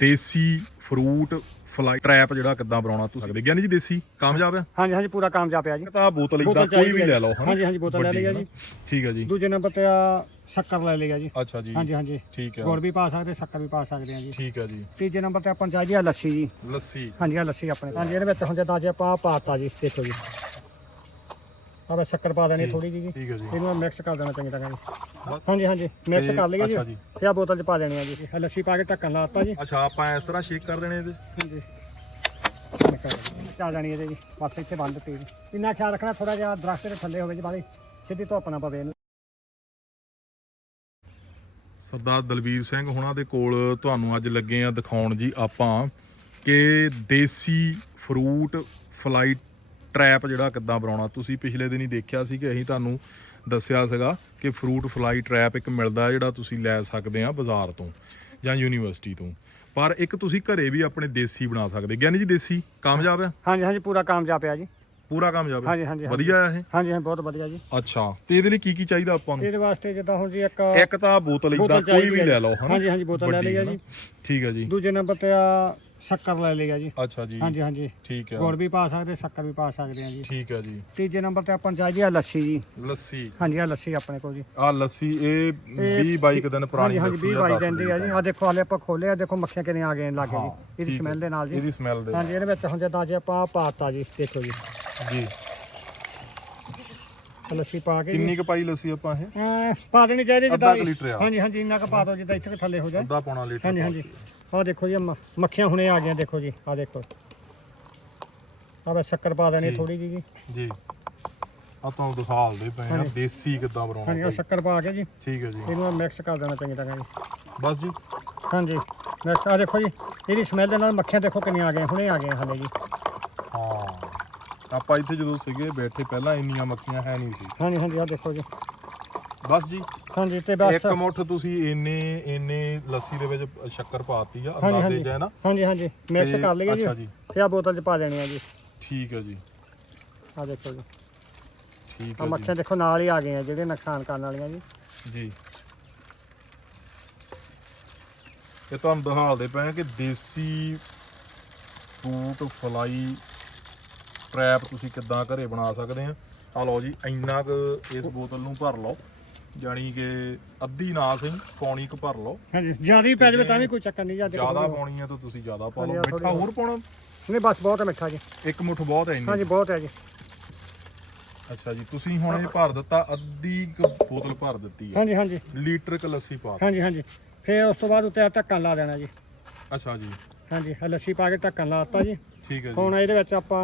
ਦੇਸੀ fruit fly trap ਜਿਹੜਾ ਕਿੱਦਾਂ ਬਣਾਉਣਾ ਤੁਸੀਂ ਦੇਖਿਆ ਨਹੀਂ ਜੀ ਦੇਸੀ? ਕਾਮਯਾਬ ਆ? ਹਾਂਜੀ ਹਾਂਜੀ ਪੂਰਾ ਕਾਮਯਾਬ ਆ ਜੀ। ਤਾਂ ਬੋਤਲ ਇਦਾਂ ਕੋਈ ਵੀ ਲੈ। ਲਓ ਹਨਾ? ਹਾਂਜੀ, ਹਾਂਜੀ, ਬੋਤਲ ਲੈ ਵੱਡੀ, ਲਈ ਆ ਹਨਾ? ਜੀ। ਠੀਕ ਹੈ ਜੀ। ਦੂਜੇ ਨੰਬਰ ਤੇ ਆ ਸ਼ੱਕਰ ਲੈ ਲਈਆ ਜੀ। ਅੱਛਾ ਜੀ। ਹਾਂਜੀ ਹਾਂਜੀ। ਠੀਕ ਹੈ ਗੁੜ ਵੀ ਪਾ ਸਕਦੇ ਸ਼ੱਕਰ ਵੀ ਪਾ ਸਕਦੇ ਆ ਜੀ। ਠੀਕ ਹੈ ਜੀ। ਤੀਜੇ ਨੰਬਰ ਤੇ ਆਪਾਂ ਚਾਹੀਦੀ ਆ ਲੱਸੀ ਜੀ। ਲੱਸੀ। ਹਾਂਜੀ ਆ ਲੱਸੀ ਆਪਣੇ। ਹਾਂਜੀ ਇਹਦੇ ਵਿੱਚ ਜਿੱਦਾਂ ਜੇ ਆਪਾਂ ਪਾਤਾ ਜੀ ਦੇਖੋ ਜੀ। ਆ ਬਸ ਸ਼ੱਕਰ ਪਾ ਦੇਣੀ ਥੋੜੀ ਜੀ ਠੀਕ ਹੈ ਜੀ। ਇਹਨੂੰ ਮਿਕਸ ਕਰ ਦੇਣਾ ਚੰਗੀ ਤਰ੍ਹਾਂ ਜੀ। ਹਾਂਜੀ ਹਾਂਜੀ ਮਿਕਸ ਤੇ- ਕਰ ਲਈਏ ਜੀ। ਫਿਰ ਆ ਬੋਤਲ ਚ ਪਾ ਦੇਣੀ ਆ ਜੀ। ਆਹ ਲੱਸੀ ਪਾ ਕੇ ਢੱਕਣ ਲਾਤਾ ਜੀ। ਅੱਛਾ ਆਪਾਂ ਇਸ ਤਰ੍ਹਾਂ ਸ਼ੇਕ ਕਰ ਦੇਣੇ ਇਹਦੇ। ਹਾਂਜੀ। ਚਾ ਜਾਣੀ ਇਹਦੇ ਜੀ। ਬਸ ਇੱਥੇ ਬੰਦ ਜੀ। ਇੰਨਾ ਖਿਆਲ ਰੱਖਣਾ ਥੋੜਾ ਜਿਹਾ ਦਰਖਤ ਦੇ ਥੱਲੇ ਹੋਵੇ ਜੀ ਬਾਲੀ। ਸਿੱਧੀ ਧੁੱਪ ਨਾ ਪਵੇ ਇਹਨੂੰ। ਸਰਦਾਰ ਦਲਵੀਰ ਸਿੰਘ ਹੁਣਾਂ ਦੇ ਕੋਲ ਤੁਹਾਨੂੰ ਅੱਜ ਲੱਗੇ ਆ ਦਿਖਾਉਣ ਜੀ ਆਪਾਂ ਕਿ ਦੇਸੀ ਫਰੂਟ ਫਲਾਈ ਟ੍ਰੈਪ ਜਿਹੜਾ ਕਿੱਦਾਂ ਬਣਾਉਣਾ? ਤੁਸੀਂ ਪਿਛਲੇ ਦਿਨ ਹੀ ਦੇਖਿਆ ਸੀ ਕਿ ਅਸੀਂ ਤੁਹਾਨੂੰ ਦੱਸਿਆ ਸੀਗਾ ਕਿ ਫਰੂਟ ਫਲਾਈ ਟ੍ਰੈਪ ਇੱਕ ਮਿਲਦਾ ਹੈ ਜਿਹੜਾ ਤੁਸੀਂ ਲੈ ਸਕਦੇ ਆ ਬਾਜ਼ਾਰ ਤੋਂ ਜਾਂ ਯੂਨੀਵਰਸਿਟੀ ਤੋਂ। ਪਰ ਇੱਕ ਤੁਸੀਂ ਘਰੇ ਵੀ ਆਪਣੇ ਦੇਸੀ ਬਣਾ ਸਕਦੇ। ਗਿਆਨੀ ਜੀ ਦੇਸੀ ਕਾਮਯਾਬ ਆ? ਹਾਂਜੀ ਹਾਂਜੀ ਪੂਰਾ ਕਾਮਯਾਬ ਆ ਜੀ। ਪੂਰਾ ਕਾਮਯਾਬ ਆ? ਹਾਂਜੀ ਹਾਂਜੀ। ਵਧੀਆ ਆ ਇਹ? ਹਾਂਜੀ ਹਾਂਜੀ ਬਹੁਤ ਵਧੀਆ ਜੀ। ਅੱਛਾ ਤੇ ਇਹਦੇ ਲਈ ਕੀ ਕੀ ਚਾਹੀਦਾ ਆਪਾਂ ਨੂੰ? ਇਹਦੇ ਵਾਸਤੇ ਜਿੱਦਾਂ ਹੁਣ ਜੀ ਇੱਕ ਇੱਕ ਤਾਂ ਬੋਤਲ ਇਦਾਂ ਕੋਈ ਵੀ ਹੈ ਲੈ। ਲਓ ਹਨਾ? ਹਾਂਜੀ, ਹਾਂਜੀ, ਬੋਤਲ ਲੈ ਲਈ ਆ? ਜੀ। ਠੀਕ ਹੈ ਜੀ। ਦੂਜੇ ਨੰਬਰ ਤੇ ਆ ਸ਼ੱਕਰ ਲੈ ਲਈਆ ਜੀ। ਅੱਛਾ ਜੀ। ਹਾਂਜੀ ਹਾਂਜੀ। ਠੀਕ ਹੈ ਗੁੜ ਵੀ ਪਾ ਸਕਦੇ ਸ਼ੱਕਰ ਵੀ ਪਾ ਸਕਦੇ ਆ ਜੀ। ਠੀਕ ਹੈ ਜੀ। ਤੀਜੇ ਨੰਬਰ ਤੇ ਆਪਾਂ ਨੂੰ ਚਾਹੀਦੀ ਆ ਲੱਸੀ ਜੀ। ਲੱਸੀ। ਹਾਂਜੀ ਆ ਲੱਸੀ ਆਪਣੇ ਕੋਲ ਜੀ। ਆ ਲੱਸੀ ਇਹ 20 22 ਦਿਨ ਪੁਰਾਣੀ ਹਾਂਜੀ ਲੱਸੀ ਹਾਂਜੀ 20 ਆ ਬਾਈ ਦੱਸ ਦਿਨ ਦੀ ਆ ਜੀ। ਆ ਦੇਖੋ ਹਾਲੇ ਆਪਾਂ ਖੋਲੇ ਆ ਦੇਖੋ ਮੱਖੀਆਂ ਕਿੰਨੀਆਂ ਆ ਗਈਆਂ ਲੱਗੇ ਹਾਂ, ਜੀ। ਇਹਦੀ ਠੀਕ ਸਮੈਲ ਹੈ। ਦੇ ਨਾਲ ਜੀ। ਇਹਦੀ ਸਮੈਲ ਦੇ ਹਾਂਜੀ ਇਹਦੇ ਵਿੱਚ ਹੁਣ ਜਿੱਦਾਂ ਜੇ ਆਪਾਂ ਆਹ ਪਾਤਾ ਜੀ ਦੇਖੋ ਜੀ। ਜੀ। ਆਹ ਲੱਸੀ ਪਾ ਕੇ ਕਿੰਨੀ ਕੁ ਪਾਈ ਲੱਸੀ ਆਪਾਂ ਇਹ? ਪਾ ਦੇਣੀ ਚਾਹੀਦੀ ਅੱਧਾ ਜਿੱਦਾਂ ਕੁ ਲੀਟਰ ਆ। ਹਾਂਜੀ ਹਾਂਜੀ ਇੰਨਾ ਕੁ ਪਾ ਦਿਓ ਜਿੱਦਾਂ ਇੱਥੇ ਕੁ ਥੱਲੇ ਹੋ ਜਾਏ। ਅੱਧਾ ਪੌਣਾ ਲੀਟਰ ਹਾਂਜੀ ਹਾਂਜੀ। ਆਹ ਦੇਖੋ ਜੀ ਆਹ ਮ- ਮੱਖੀਆਂ ਹੁਣੇ ਆ ਗਈਆਂ ਦੇਖੋ ਜੀ ਆਹ ਦੇਖੋ। ਆਹ ਬਸ ਸ਼ੱਕਰ ਪਾ ਦੇਣੀ ਜੀ। ਥੋੜੀ ਜੀ ਜੀ। ਜੀ। ਆ ਤੁਹਾਨੂੰ ਦਿਖਾਲਦੇ ਪਏ ਆ ਹਾਂਜੀ। ਦੇਸੀ ਕਿੱਦਾਂ ਹਾਂਜੀ ਬਣਾਉਣਾ ਆਹ ਭਾਈ। ਸ਼ੱਕਰ ਪਾ ਕੇ ਜੀ ਠੀਕ ਹੈ ਜੀ। ਇਹਨੂੰ ਮਿਕਸ ਕਰ ਦੇਣਾ ਚੰਗੀ ਤਰ੍ਹਾਂ ਜੀ। ਬਸ ਜੀ। ਹਾਂਜੀ ਮਿਕਸ ਆ ਦੇਖੋ ਜੀ ਇਹਦੀ ਸਮੈਲ ਦੇ ਨਾਲ ਮੱਖੀਆਂ ਦੇਖੋ ਕਿੰਨੀਆਂ ਆ ਗਈਆਂ ਹੁਣੇ ਆ ਗਈਆਂ ਹਲੇ ਜੀ। ਹਾਂ ਆਪਾਂ ਇੱਥੇ ਜਦੋਂ ਸੀਗੇ ਬੈਠੇ ਪਹਿਲਾਂ ਇੰਨੀਆਂ ਮੱਖੀਆਂ ਹੈ ਨਹੀਂ ਸੀ। ਹਾਂਜੀ ਹਾਂਜੀ ਆਹ ਦੇਖੋ ਜੀ। ਬਸ ਜੀ। ਹਾਂਜੀ ਤੇ ਬਸ। ਇੱਕ ਮੁੱਠ ਤੁਸੀਂ ਇੰਨੇ ਇੰਨੇ ਲੱਸੀ ਦੇ ਵਿੱਚ ਸ਼ੱਕਰ ਪਾਤੀ ਆ ਹਾਂਜੀ, ਅੰਦਾਜ਼ੇ ਹਾਂਜੀ। ਹੈ ਨਾ? ਹਾਂਜੀ ਹਾਂਜੀ। ਮਿਕਸ ਤੇ- ਕਰ ਲਈਏ ਅੱਛਾ ਜੀ। ਜੀ। ਫਿਰ ਆ ਬੋਤਲ 'ਚ ਪਾ ਦੇਣੀ ਆ ਜੀ। ਠੀਕ ਹੈ ਜੀ। ਆ ਦੇਖੋ ਜੀ। ਠੀਕ ਆ ਹੈ ਮੱਖੀਆਂ ਦੇਖੋ ਨਾਲ ਹੀ ਆ ਗਈਆਂ ਜਿਹੜੀਆਂ ਨੁਕਸਾਨ ਕਰਨ ਵਾਲੀਆਂ ਜੀ। ਜੀ। ਜੀ ਇਹ ਤੁਹਾਨੂੰ ਦਿਖਾਲਦੇ ਪਏ ਆ ਕਿ ਦੇਸੀ ਫਰੂਟ ਫਲਾਈ ਟ੍ਰੈਪ ਤੁਸੀਂ ਕਿੱਦਾਂ ਘਰੇ ਬਣਾ ਸਕਦੇ ਆ। ਆ ਲਓ ਜੀ ਇੰਨਾ ਕੁ ਇਸ ਬੋਤਲ ਨੂੰ ਭਰ ਲਓ। ਜਾਣੀ ਕਿ ਅੱਧੀ ਨਾ ਸਹੀ ਪੌਣੀ ਕੁ ਭਰ ਲਓ। ਹਾਂਜੀ ਜ਼ਿਆਦਾ ਪੈ ਜਾਵੇ ਤਾਂ ਵੀ ਕੋਈ ਚੱਕਰ ਨਹੀਂ ਜ਼ਿਆਦਾ ਪਾਉਣੀ ਆ ਤਾਂ ਤੁਸੀਂ ਜ਼ਿਆਦਾ ਪਾ ਲਓ। ਮਿੱਠਾ ਹੋਰ ਪਾਉਣਾ? ਨਹੀਂ ਬਸ ਬਹੁਤ ਹੈ ਮਿੱਠਾ ਜੀ। ਇੱਕ ਮੁੱਠ ਬਹੁਤ ਹੈ ਇੰਨੀ। ਹਾਂਜੀ ਬਹੁਤ ਹੈ ਜੀ। ਅੱਛਾ ਜੀ ਤੁਸੀਂ ਹੁਣ ਇਹ ਭਰ ਦਿੱਤਾ ਅੱਧੀ ਕੁ ਬੋਤਲ ਭਰ ਦਿੱਤੀ ਹੈ। ਹਾਂਜੀ ਹਾਂਜੀ। ਲੀਟਰ ਕ ਲੱਸੀ ਪਾ ਦਿੱਤੀ। ਹਾਂਜੀ ਹਾਂਜੀ। ਫਿਰ ਉਸ ਤੋਂ ਬਾਅਦ ਉੱਤੇ ਢੱਕਣ ਲਾ ਦੇਣਾ ਜੀ। ਅੱਛਾ ਜੀ। ਹਾਂਜੀ ਆਹ ਲੱਸੀ ਪਾ ਕੇ ਢੱਕਣ ਲਾਤਾ ਜੀ। ਠੀਕ ਹੈ ਜੀ। ਹੁਣ ਇਹਦੇ ਵਿੱਚ ਆਪਾਂ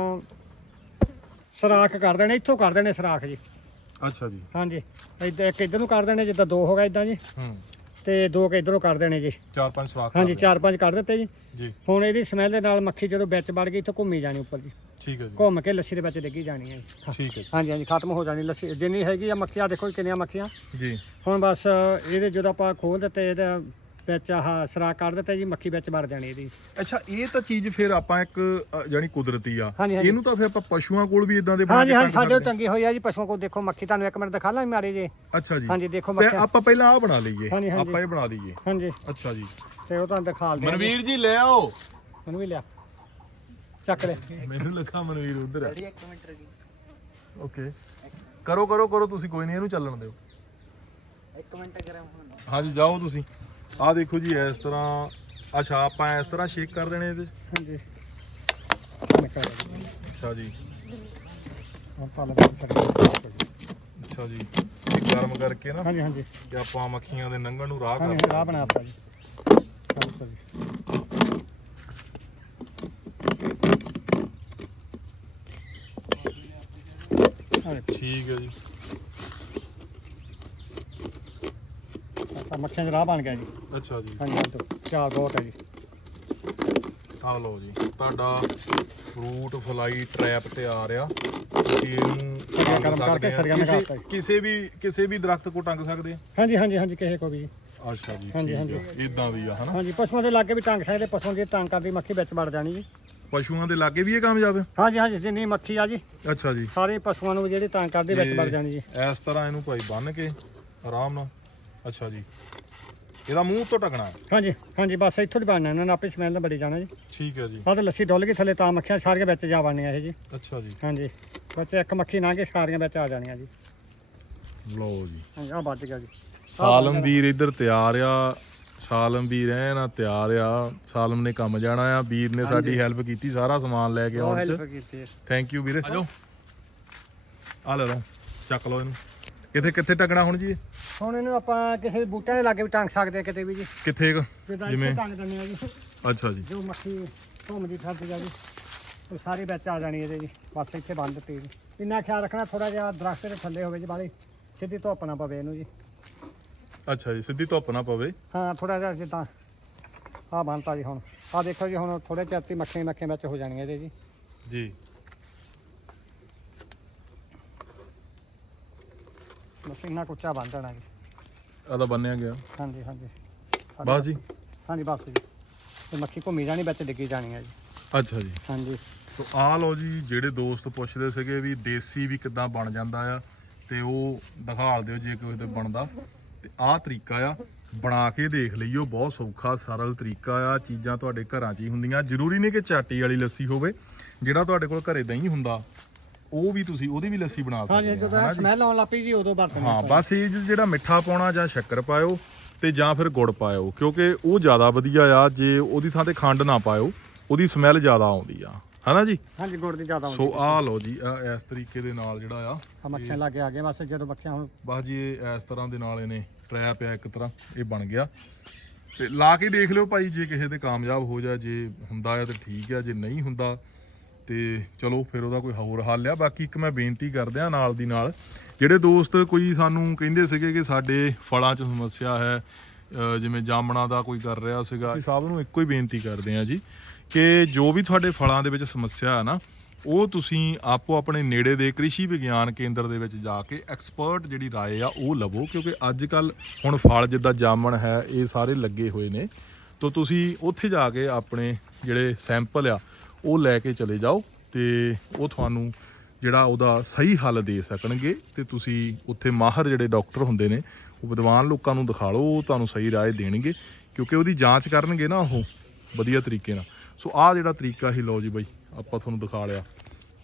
ਸਰਾਖ ਕਰ ਦੇਣੇ ਇੱਥੋਂ ਕਰ ਦੇਣੇ ਸਰਾਖ ਜੀ। ਅੱਛਾ ਜੀ। ਹਾਂਜੀ। ਇੱਧਰ ਇੱਕ ਇੱਧਰ ਨੂੰ ਕਰ ਦੇਣੇ ਜਿੱਦਾਂ ਦੋ ਹੋ ਗਿਆ ਇਦਾਂ ਜੀ। ਹੂੰ। ਤੇ ਦੋ ਕਿ ਇੱਧਰੋਂ ਕਰ ਦੇਣੇ ਜੀ। ਚਾਰ ਪੰਜ ਸਰਾਖ ਕਰ ਹਾਂਜੀ ਦਿਓ। ਚਾਰ ਪੰਜ ਕਰ ਦਿੱਤੇ ਜੀ। ਜੀ। ਹੁਣ ਇਹਦੀ ਸਮੈਲ ਦੇ ਨਾਲ ਮੱਖੀ ਜਦੋਂ ਵਿੱਚ ਵੜ ਗਈ ਇੱਥੋਂ ਘੁੰਮੀ ਜਾਣੀ ਉੱਪਰ ਜੀ। ਠੀਕ ਹੈ ਜੀ। ਘੁੰਮ ਕੇ ਲੱਸੀ ਦੇ ਵਿੱਚ ਡਿੱਗੀ ਜਾਣੀ ਹੈ ਜੀ। ਠੀਕ ਹੈ ਹਾਂਜੀ ਹਾਂਜੀ ਖਤਮ ਹੋ ਜਾਣੀ ਲੱਸੀ। ਜਿੰਨੀ ਹੈਗੀ ਆ ਮੱਖੀਆਂ ਦੇਖੋ ਕਿੰਨੀਆਂ ਮੱਖੀਆਂ। ਜੀ। ਹੁਣ ਬਸ ਇਹਦੇ ਜਦੋਂ ਆਪਾਂ ਖੋਲ ਦਿੱਤੇ ਇਹਦੇ ਵਿੱਚ ਆਹ ਸਰਾਖ ਕੱਢ ਦਿੱਤਾ ਜੀ ਮੱਖੀ ਵਿੱਚ ਵੜ ਜਾਣੀ ਇਹਦੀ। ਅੱਛਾ ਇਹ ਤਾਂ ਚੀਜ਼ ਫਿਰ ਆਪਾਂ ਇੱਕ ਅ, ਜਾਣੀ ਕੁਦਰਤੀ ਆ। ਹਾਂਜੀ, ਹਾਂਜੀ। ਇਹਨੂੰ ਤਾਂ ਫਿਰ ਆਪਾਂ ਪਸ਼ੂਆਂ ਕੋਲ ਵੀ ਇਦਾਂ ਦੇ ਬਣਾ ਹਾਂਜੀ ਕੇ ਹਾਂਜੀ ਸਾਡੇ ਸਕਦੇ ਟੰਗੀ ਹੋਈ ਆ ਜੀ ਪਸ਼ੂਆਂ ਕੋਲ ਦੇਖੋ ਮੱਖੀ ਤੁਹਾਨੂੰ ਇੱਕ ਮਿੰਟ ਦਿਖਾ ਲਾਂ ਮਾਰੇ ਜੀ। ਅੱਛਾ ਜੀ। ਹਾਂਜੀ ਦੇਖੋ ਤੇ ਮੱਖੀਆਂ। ਆਪਾਂ ਪਹਿਲਾਂ ਆਹ ਬਣਾ ਲਈਏ। ਹਾਂਜੀ, ਹਾਂਜੀ। ਆਪਾਂ ਇਹ ਬਣਾ ਲਈਏ। ਹਾਂਜੀ। ਅੱਛਾ ਜੀ। ਤੇ ਉਹ ਤੁਹਾਨੂੰ ਦਿਖਾ ਦਿਆਂ ਮਨਵੀਰ ਜੀ ਲੈ ਆਓ। ਮੈਨੂੰ ਵੀ ਲਿਆ। ਚੱਕ ਲੈ। ਮੈਨੂੰ ਲੱਗਾ ਮਨਵੀਰ ਉਧਰ। ਹੈ ਓਕੇ। ਕਰੋ ਕਰੋ ਕਰੋ ਤੁਸੀਂ ਕੋਈ ਨਹੀਂ ਇਹਨੂੰ ਚੱਲਣ ਦਿਓ। ਇੱਕ ਮਿੰਟ ਗਰਮ ਹੋਣ। ਹਾਂਜੀ ਜਾਓ ਤੁਸੀਂ। ਆਹ ਦੇਖੋ ਜੀ ਇਸ ਤਰ੍ਹਾਂ ਅੱਛਾ ਆਪਾਂ ਇਸ ਤਰ੍ਹਾਂ ਸ਼ੇਕ ਕਰ ਦੇਣੇ ਇਹਦੇ। ਹਾਂਜੀ। ਅੱਛਾ ਜੀ। ਹੁਣ ਪਾ ਲੈ ਅੱਛਾ ਜੀ। ਇਹ ਗਰਮ ਕਰਕੇ ਨਾ ਹਾਂਜੀ ਹਾਂਜੀ। ਤੇ ਆਪਾਂ ਮੱਖੀਆਂ ਦੇ ਲੰਘਣ ਨੂੰ ਰਾਹ ਹਾਂਜੀ ਕਰ ਰਾਹ ਜੀ। ਚਲੋ ਜੀ। ਦੇਖੋ। ਠੀਕ ਹੈ ਜੀ। ਅੱਛਾ ਮੱਖੀਆਂ ਦਾ ਰਾਹ ਬਣ ਗਿਆ ਜੀ। ਅੱਛਾ ਜੀ। ਹਾਂਜੀ ਹਾਂਜੀ। ਚਾਰ ਬਹੁਤ ਹੈ ਜੀ। ਆ ਲਓ ਜੀ ਤੁਹਾਡਾ ਫਰੂਟ ਫਲਾਈ ਟ੍ਰੈਪ ਤਿਆਰ ਆ ਤੁਸੀਂ ਇਹਨੂੰ ਟੰਗ ਗਰਮ ਕਰਕੇ ਸਕਦੇ ਆ। ਸਰੀਆ ਕਿਸੇ- ਲਗਾਤਾ ਜੀ। ਕਿਸੇ ਵੀ ਕਿਸੇ ਵੀ ਦਰਖਤ ਕੋ ਟੰਗ ਸਕਦੇ ਆ? ਹਾਂਜੀ ਹਾਂਜੀ ਹਾਂਜੀ ਕਿਸੇ ਕੋ ਵੀ ਜੀ। ਅੱਛਾ ਜੀ ਹਾਂਜੀ, ਹਾਂਜੀ। ਇਦਾਂ ਵੀ ਆ ਹਨਾ? ਹਾਂਜੀ ਪਸ਼ੂਆਂ ਦੇ ਲਾਗੇ ਵੀ ਟੰਗ ਸਕਦੇ ਪਸ਼ੂਆਂ ਦੀ ਟੰਗ ਕਰਦੀ ਮੱਖੀ ਵਿੱਚ ਵੜ ਜਾਣੀ ਜੀ। ਪਸ਼ੂਆਂ ਦੇ ਲਾਗੇ ਵੀ ਇਹ ਕਾਮਯਾਬ ਆ? ਹਾਂਜੀ ਹਾਂਜੀ ਜਿੰਨੀ ਮੱਖੀ ਆ ਜੀ। ਅੱਛਾ ਜੀ। ਸਾਰੇ ਪਸ਼ੂਆਂ ਨੂੰ ਜਿਹੜੀ ਤੰਗ ਕਰਦੀ ਵਿੱਚ ਤੇ ਵੜ ਜਾਣੀ ਜੀ। ਇਸ ਤਰ੍ਹਾਂ ਇਹਨੂੰ ਭਾਈ ਬੰਨ ਕੇ ਆਰਾਮ ਨਾਲ। ਅੱਛਾ ਜੀ। ਇਹਦਾ ਮੂੰਹ ਤੋਂ ਟਕਣਾ ਹਾਂਜੀ ਹਾਂਜੀ ਬਸ ਇੱਥੋਂ ਦੀ ਬਣਨਾ ਇਹਨਾਂ ਨੇ ਆਪੇ ਸਮੈਲ ਬੜੀ ਜਾਣਾ ਜੀ। ਠੀਕ ਹੈ ਜੀ। ਆਹ ਤਾਂ ਲੱਸੀ ਡੁੱਲ ਗਈ ਥੱਲੇ ਤਾਂ ਮੱਖੀਆਂ ਸਾਰੀਆਂ ਵਿੱਚ ਜਾ ਬਣਨੀਆਂ ਇਹ ਜੀ। ਅੱਛਾ ਜੀ। ਹਾਂਜੀ ਬੱਚੇ ਇੱਕ ਮੱਖੀ ਲੰਘ ਕੇ ਸਾਰੀਆਂ ਵਿੱਚ ਆ ਜਾਣੀਆਂ ਜੀ। ਲਓ ਜੀ। ਹਾਂਜੀ ਆਹ ਗਿਆ ਜੀ। ਸਾਲਮ ਵੀਰ ਇੱਧਰ ਤਿਆਰ ਆ। ਸਾਲਮ ਵੀਰ ਐ ਨਾ ਤਿਆਰ ਆ। ਸਾਲਮ ਨੇ ਕੰਮ ਜਾਣਾ ਆ। ਵੀਰ ਨੇ ਸਾਡੀ ਹੈਲਪ ਕੀਤੀ ਸਾਰਾ ਸਮਾਨ ਲੈ ਕੇ ਆਉਣ ਹੈਲਪ ਚ। ਕੀਤੀ। ਥੈਂਕ ਯੂ ਵੀਰੇ। ਆਜੋ ਆ ਲੈ ਲਓ ਚੱਕ ਲਓ ਇਹਨੂੰ। ਕਿੱਥੇ ਕਿੱਥੇ ਟਕਣਾ ਹੁਣ ਜੀ? ਇਹ? ਹੁਣ ਇਹਨੂੰ ਆਪਾਂ ਕਿਸੇ ਬੂਟਿਆਂ ਦੇ ਲਾਗੇ ਵੀ ਟੰਗ ਸਕਦੇ ਆ ਕਿਤੇ ਵੀ ਜੀ। ਕਿੱਥੇ ਕੁ? ਜਿੱਦਾਂ ਜਿਵੇਂ? ਟੰਗ ਦਿੰਦੇ ਆ ਜੀ। ਅੱਛਾ ਜੀ। ਜੋ ਮੱਖੀ ਘੁੰਮਦੀ ਫਿਰਦੀ ਆ ਜੀ। ਉਹ ਸਾਰੇ ਵਿੱਚ ਆ ਜਾਣੀ ਇਹਦੇ ਜੀ। ਬਸ ਇੱਥੇ ਬੰਦ ਦਿੱਤੀ ਜੀ। ਇੰਨਾ ਖਿਆਲ ਰੱਖਣਾ ਥੋੜਾ ਜਿਹਾ ਦਰਖਤ ਦੇ ਥੱਲੇ ਹੋਵੇ ਜੀ ਬਾਲੀ। ਸਿੱਧੀ ਧੁੱਪ ਨਾ ਪਵੇ ਇਹਨੂੰ ਜੀ। ਅੱਛਾ ਜੀ ਸਿੱਧੀ ਧੁੱਪ ਨਾ ਪਵੇ। ਹਾਂ ਥੋੜਾ ਜਿਹਾ ਜਿੱਦਾਂ ਆ ਬੰਨਤਾ ਜੀ ਹੁਣ। ਆ ਦੇਖੋ ਜੀ ਹੁਣ ਥੋੜੇ ਚਿਰ ਮੱਖੀਆਂ ਹੀ ਮੱਖੀਆਂ ਵਿੱਚ ਹੋ ਜਾਣੀਆਂ ਇਹਦੇ ਜੀ। ਜੀ। ਬਸ ਇੰਨਾ ਕੁੱਚਾ ਬੰਨ ਦੇਣਾ ਜੀ। ਆਦਾ ਬੰਨਿਆ ਗਿਆ। ਹਾਂਜੀ ਹਾਂਜੀ। ਬਸ ਜੀ। ਹਾਂਜੀ ਬਸ ਜੀ। ਤੇ ਮੱਖੀ ਘੁੰਮੀ ਜਾਣੀ ਵਿੱਚ ਡਿੱਗੀ ਜਾਣੀ ਹੈ ਜੀ। ਅੱਛਾ ਜੀ। ਹਾਂਜੀ। ਸੋ ਆਹ ਲਓ ਜੀ ਜਿਹੜੇ ਦੋਸਤ ਪੁੱਛਦੇ ਸੀਗੇ ਵੀ ਦੇਸੀ ਵੀ ਕਿੱਦਾਂ ਬਣ ਜਾਂਦਾ ਆ ਤੇ ਉਹ ਦਿਖਾਲ ਦਿਓ ਜੇ ਕੋਈ ਤੇ ਬਣਦਾ। ਤੇ ਆਹ ਤਰੀਕਾ ਆ ਬਣਾ ਕੇ ਦੇਖ ਲਈਓ ਬਹੁਤ ਸੌਖਾ ਸਰਲ ਤਰੀਕਾ ਆ। ਚੀਜ਼ਾਂ ਤੁਹਾਡੇ ਘਰਾਂ 'ਚ ਹੀ ਹੁੰਦੀਆਂ। ਜ਼ਰੂਰੀ ਨਹੀਂ ਕਿ ਚਾਟੀ ਵਾਲੀ ਲੱਸੀ ਹੋਵੇ ਜਿਹੜਾ ਤੁਹਾਡੇ ਕੋਲ ਘਰੇ ਦਹੀਂ ਹੁੰਦਾ। ਉਹ ਵੀ ਤੁਸੀਂ ਉਹਦੀ ਵੀ ਲੱਸੀ ਬਣਾ ਹਾਂਜੀ ਸਕਦੇ ਜਦੋਂ ਹੋ ਹਨਾ ਜੀ? ਸਮੈਲ ਆਉਣ ਲੱਪੀ ਜੀ ਉਦੋਂ ਵਰਤਣੀ ਹਾਂ। ਬਸ ਇਹ ਜਿਹੜਾ ਮਿੱਠਾ ਪਾਉਣਾ ਜਾਂ ਸ਼ੱਕਰ ਪਾਇਓ ਤੇ ਜਾਂ ਫਿਰ ਗੁੜ ਪਾਇਓ ਕਿਉਂਕਿ ਉਹ ਜ਼ਿਆਦਾ ਵਧੀਆ ਆ ਜੇ ਉਹਦੀ ਥਾਂ ਤੇ ਖੰਡ ਨਾ ਪਾਇਓ ਉਹਦੀ ਸਮੈਲ ਜ਼ਿਆਦਾ ਆਉਂਦੀ ਆ ਹਨਾ ਜੀ ਹਾਂਜੀ ਗੁੜ ਦੀ ਜ਼ਿਆਦਾ ਹੁੰਦੀ ਸੋ ਆਹ ਲਓ ਜੀ ਆਹ ਇਸ ਤਰੀਕੇ ਦੇ ਨਾਲ ਜਿਹੜਾ ਆ ਆ ਮੱਖੀਆਂ ਲੱਗੇ ਆ ਗਏ ਬਸ ਜਦੋਂ ਮੱਖੀਆਂ ਹੁਣ ਬਸ ਜੀ ਇਹ ਇਸ ਤਰ੍ਹਾਂ ਦੇ ਨਾਲ ਇਹਨੇ ਟਰੈਪ ਆ ਇੱਕ ਤਰ੍ਹਾਂ ਇਹ ਬਣ ਗਿਆ ਤੇ ਲਾ ਕੇ ਦੇਖ ਲਿਓ ਭਾਈ ਜੇ ਕਿਸੇ ਤੇ ਕਾਮਯਾਬ ਹੋ ਜਾ ਜੇ ਹੁੰਦਾ ਆ ਤੇ ਠੀਕ ਆ ਜੇ ਨਹੀਂ ਹੁੰਦਾ ਤੇ ਚਲੋ ਫਿਰ ਉਹਦਾ ਕੋਈ ਹੋਰ ਹੱਲ ਆ। ਬਾਕੀ ਇੱਕ ਮੈਂ ਬੇਨਤੀ ਕਰਦਿਆਂ ਨਾਲ ਦੀ ਨਾਲ, ਜਿਹੜੇ ਦੋਸਤ ਕੋਈ ਸਾਨੂੰ ਕਹਿੰਦੇ ਸੀਗੇ ਕਿ ਸਾਡੇ ਫਲਾਂ 'ਚ ਸਮੱਸਿਆ ਹੈ ਜਿਵੇਂ ਜਾਮਣਾ ਦਾ ਕੋਈ ਕਰ ਰਿਹਾ ਸੀਗਾ, ਅਸੀਂ ਸਭ ਨੂੰ ਇੱਕੋ ਹੀ ਬੇਨਤੀ ਕਰਦੇ ਆ ਜੀ ਕਿ ਜੋ ਵੀ ਤੁਹਾਡੇ ਫਲਾਂ ਦੇ ਵਿੱਚ ਸਮੱਸਿਆ ਹੈ ਨਾ, ਉਹ ਤੁਸੀਂ ਆਪੋ ਆਪਣੇ ਨੇੜੇ ਦੇ ਕ੍ਰਿਸ਼ੀ ਵਿਗਿਆਨ ਕੇਂਦਰ ਦੇ ਵਿੱਚ ਜਾ ਕੇ ਐਕਸਪਰਟ ਜਿਹੜੀ ਰਾਏ ਆ, ਉਹ ਲਵੋ। ਕਿਉਂਕਿ ਅੱਜ ਕੱਲ ਹੁਣ ਫਲ ਜਿੱਦਾਂ ਜਾਮਣ ਹੈ, ਇਹ ਸਾਰੇ ਲੱਗੇ ਹੋਏ ਨੇ। ਤਾਂ ਤੁਸੀਂ ਉੱਥੇ ਜਾ ਕੇ ਆਪਣੇ ਜਿਹੜੇ ਸੈਂਪਲ ਆ ਉਹ ਲੈ ਕੇ ਚਲੇ ਜਾਓ ਤੇ ਉਹ ਤੁਹਾਨੂੰ ਜਿਹੜਾ ਉਹਦਾ ਸਹੀ ਹੱਲ ਦੇ ਸਕਣਗੇ ਤੇ ਤੁਸੀਂ ਉੱਥੇ ਮਾਹਰ ਜਿਹੜੇ ਡਾਕਟਰ ਹੁੰਦੇ ਨੇ ਉਹ ਵਿਦਵਾਨ ਲੋਕਾਂ ਨੂੰ ਦਿਖਾ ਲਓ ਉਹ ਤੁਹਾਨੂੰ ਸਹੀ ਰਾਏ ਦੇਣਗੇ ਕਿਉਂਕਿ ਉਹਦੀ ਜਾਂਚ ਕਰਨਗੇ ਨਾ ਉਹ ਵਧੀਆ ਤਰੀਕੇ ਨਾਲ। ਸੋ ਆਹ ਜਿਹੜਾ ਤਰੀਕਾ ਹੀ ਲਓ ਜੀ ਬਾਈ ਆਪਾਂ ਤੁਹਾਨੂੰ ਦਿਖਾ ਲਿਆ।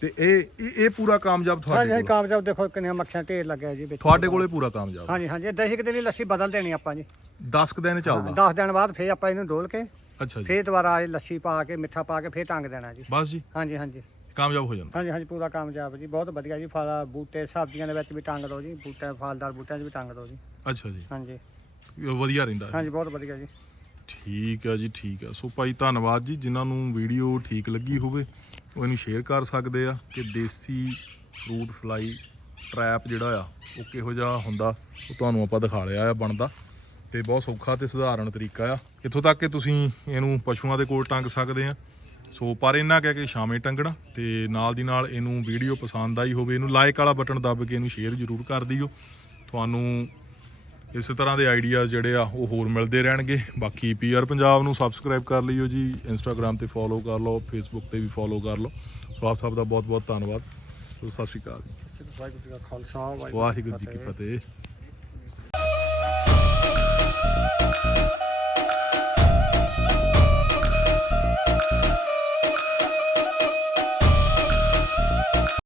ਤੇ ਇਹ ਇਹ- ਪੂਰਾ ਕਾਮਯਾਬ ਤੁਹਾਡੇ ਹਾਂਜੀ ਕਾਮਯਾਬ ਦੇਖੋ ਕਿੰਨੀਆਂ ਮੱਖੀਆਂ ਢੇਰ ਲੱਗਿਆ ਜੀ ਵਿੱਚ। ਤੁਹਾਡੇ ਕੋਲੇ ਪੂਰਾ ਕਾਮਯਾਬ? ਹਾਂਜੀ ਹਾਂਜੀ ਦਹੀਂ ਕਿਤੇ ਨਹੀਂ ਲੱਸੀ ਬਦਲ ਦੇਣੀ ਆਪਾਂ ਜੀ। 10 ਕੁ ਦਿਨ ਚੱਲਦਾ। 10 ਦਿਨ ਬਾਅਦ ਫੇਰ ਆਪਾਂ ਇਹਨੂੰ ਡੋਲ ਕੇ ਅੱਛਾ ਜੀ। ਫੇਰ ਦੁਬਾਰਾ ਇਹ ਲੱਸੀ ਪਾ ਕੇ ਮਿੱਠਾ ਪਾ ਕੇ ਫੇਰ ਟੰਗ ਦੇਣਾ ਜੀ। ਬਸ ਜੀ। ਹਾਂਜੀ ਹਾਂਜੀ। ਕਾਮਯਾਬ ਹੋ ਜਾਂਦਾ। ਹਾਂਜੀ ਹਾਂਜੀ ਪੂਰਾ ਕਾਮਯਾਬ ਜੀ। ਬਹੁਤ ਵਧੀਆ ਜੀ ਫਲ ਬੂਟੇ ਸਬਜ਼ੀਆਂ ਦੇ ਵਿੱਚ ਵੀ ਟੰਗ ਦਿਓ ਜੀ। ਬੂਟੇ ਫਲਦਾਰ ਬੂਟਿਆਂ 'ਚ ਵੀ ਟੰਗ ਦਿਓ ਜੀ। ਅੱਛਾ ਜੀ। ਹਾਂਜੀ। ਵਧੀਆ ਰਹਿੰਦਾ ਹੈ ਹਾਂਜੀ ਬਹੁਤ ਵਧੀਆ ਜੀ। ਠੀਕ ਹੈ ਜੀ ਠੀਕ ਹੈ ਸੋ ਭਾਈ ਧੰਨਵਾਦ ਜੀ। ਜਿਨ੍ਹਾਂ ਨੂੰ ਵੀਡੀਓ ਠੀਕ ਲੱਗੀ ਹੋਵੇ ਉਹ ਇਹਨੂੰ ਸ਼ੇਅਰ ਕਰ ਸਕਦੇ ਆ ਕਿ ਦੇਸੀ ਫਰੂਟ ਫਲਾਈ ਟਰੈਪ ਜਿਹੜਾ ਆ ਉਹ ਕਿਹੋ ਜਿਹਾ ਹੁੰਦਾ ਉਹ ਤੁਹਾਨੂੰ ਆਪਾਂ ਦਿਖਾ ਲਿਆ ਆ ਬਣਦਾ। ਤੇ ਬਹੁਤ ਸੌਖਾ ਤੇ ਸਧਾਰਨ ਤਰੀਕਾ ਆ। ਇੱਥੋਂ ਤੱਕ ਕਿ ਤੁਸੀਂ ਇਹਨੂੰ ਪਸ਼ੂਆਂ ਦੇ ਕੋਲ ਟੰਗ ਸਕਦੇ ਆ। ਸੋ ਪਰ ਇਹਨਾਂ ਕਹਿ ਕੇ ਸ਼ਾਮੇ ਟੰਗਣਾ ਤੇ ਨਾਲ ਦੀ ਨਾਲ ਇਹਨੂੰ ਵੀਡੀਓ ਪਸੰਦ ਆਈ ਹੋਵੇ ਇਹਨੂੰ ਲਾਈਕ ਵਾਲਾ ਬਟਨ ਦੱਬ ਕੇ ਇਹਨੂੰ ਸ਼ੇਅਰ ਜ਼ਰੂਰ ਕਰ ਦਿਓ। ਤੁਹਾਨੂੰ ਇਸੇ ਤਰ੍ਹਾਂ ਦੇ ਆਈਡੀਆਜ਼ ਜਿਹੜੇ ਆ ਉਹ ਹੋਰ ਮਿਲਦੇ ਰਹਿਣਗੇ। ਬਾਕੀ ਪੀਆਰ ਪੰਜਾਬ ਨੂੰ ਸਬਸਕ੍ਰਾਈਬ ਕਰ ਲਿਓ ਜੀ। ਇੰਸਟਾਗ੍ਰam ਤੇ ਫੋਲੋ ਕਰ ਲਓ ਫੇਸਬੁੱਕ ਤੇ ਵੀ ਫੋਲੋ ਕਰ ਲਓ। ਸੋ ਆਪ ਸਭ ਦਾ ਬਹੁਤ ਬਹੁਤ ਧੰਨਵਾਦ। ਸੋ ਸਤਿ ਸ਼੍ਰੀ ਅਕਾਲ ਜੀ। ਵਾਹਿਗੁਰੂ ਜੀ ਕਾ ਖਾਲਸਾ ਵਾਹਿਗੁਰੂ ਜੀ ਕੀ ਫਤਿਹ। Woo!